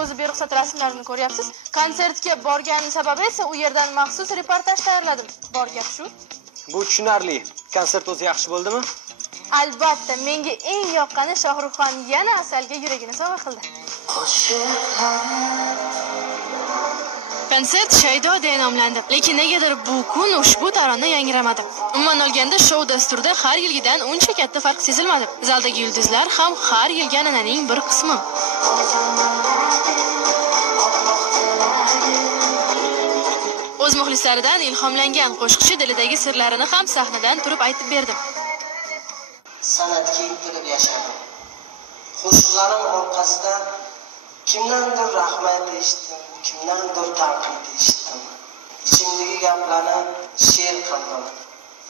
O'zi beruxsat rasmlarini ko'ryapsiz. Konsertga borganing sababi esa u yerdan maxsus reportaj tayyorladim. Bor gap shu. Bu tushunarli. Konsert o'zi yaxshi bo'ldimi? Albatta, menga eng yoqqani Shohruxxon yana Asalga yuragini sovg'a qildi. Konsert Shaydo deya nomlandi, lekin negadir bu kun ushbu tarona yangramadi. Umuman olganda shou dasturida har yilgidan uncha katta farq sezilmadi. Zaldagi yulduzlar ham har yilgi an'ananing bir qismi. O'z muxlislaridan ilhomlangan qo'shiqchi dilidagi sirlarini ham sahnadan turib aytib berdi. San'atga intilib yashadim. Qo'shiqlarim orqasidan kimdandir rahmat eshitdim, kimdandir tanqid eshitdim. Ichimdagi gaplarni she'r qildim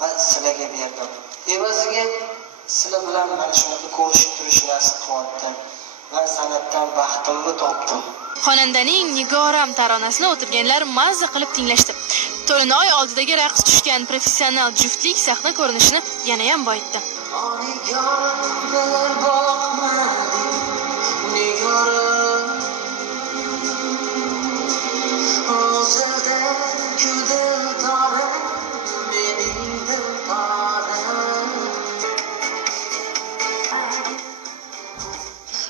va sizlarga berdim. Evaziga sizlar bilan mana shunaqa ko'rishib turish nasib qildi. Men san'atdan baxtimni topdim. Xonandaning Nigoram taronasini o'tirganlar mazza qilib tinglashdi. To'linoy oldidagi raqs tushgan professional juftlik sahna ko'rinishini yana ham boyitdi.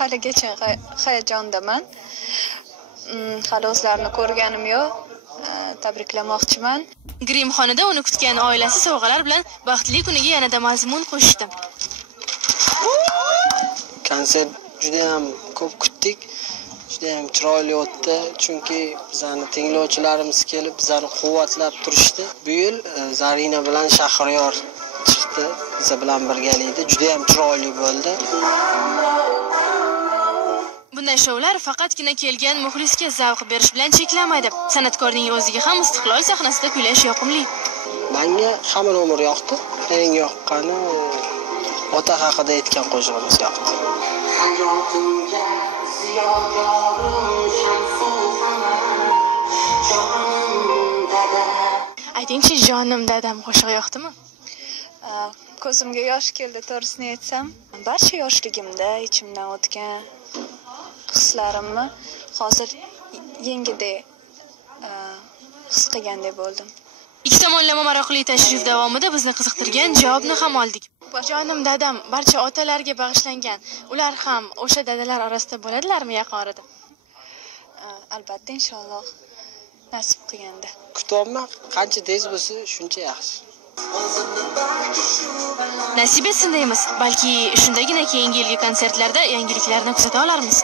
Haligacha hayajondaman. Hali o'zlarini ko'rganim yo'q. Tabriklamoqchiman. Grimxonada uni kutgan oilasi sovg'alar bilan baxtli kuniga yanada mazmun qo'shdi. Konsert juda ham ko'p kutdik. Juda ham chiroyli o'tdi, chunki bizning tinglovchilarimiz kelib bizlarni quvvatlab turishdi. Bu yil Zarina bilan Shahriyor chiqdi, biz bilan birgalikda. Juda ham chiroyli bo'ldi. Bunday shoular faqatgina kelgan muxlisga zavq berish bilan cheklanmaydi. San'atkorning o'ziga ham istiqlol sahnasida kuylash yoqimli. Menga hamma umr yoqdi. Eng yoqqani ota haqida aytgan qo'shig'imiz yoqdi. Hayotimga ziyodorim Aytingchi, jonim dadam qo'shig'i yoqdimi? Ko'zimga yosh keldi, to'g'risini aytsam. Barcha yoshligimda ichimdan o'tgan hislarimni hozir yengidek his qilgandek bo'ldim. Ikki tomonlama maroqli tashrif davomida bizni qiziqtirgan javobni ham oldik. Jonim dadam barcha otalarga bag'ishlangan. Ular ham o'sha dadalar orasida bo'ladilarmi yaqin orada? Albatta, inshaalloh nasib qilganda. Kutyapman, qancha tez bo'lsa, shuncha yaxshi. Nasib etsin deymiz. Balki shundagina keyingi yilgi konsertlarda yangiliklarni kuzata olarmiz.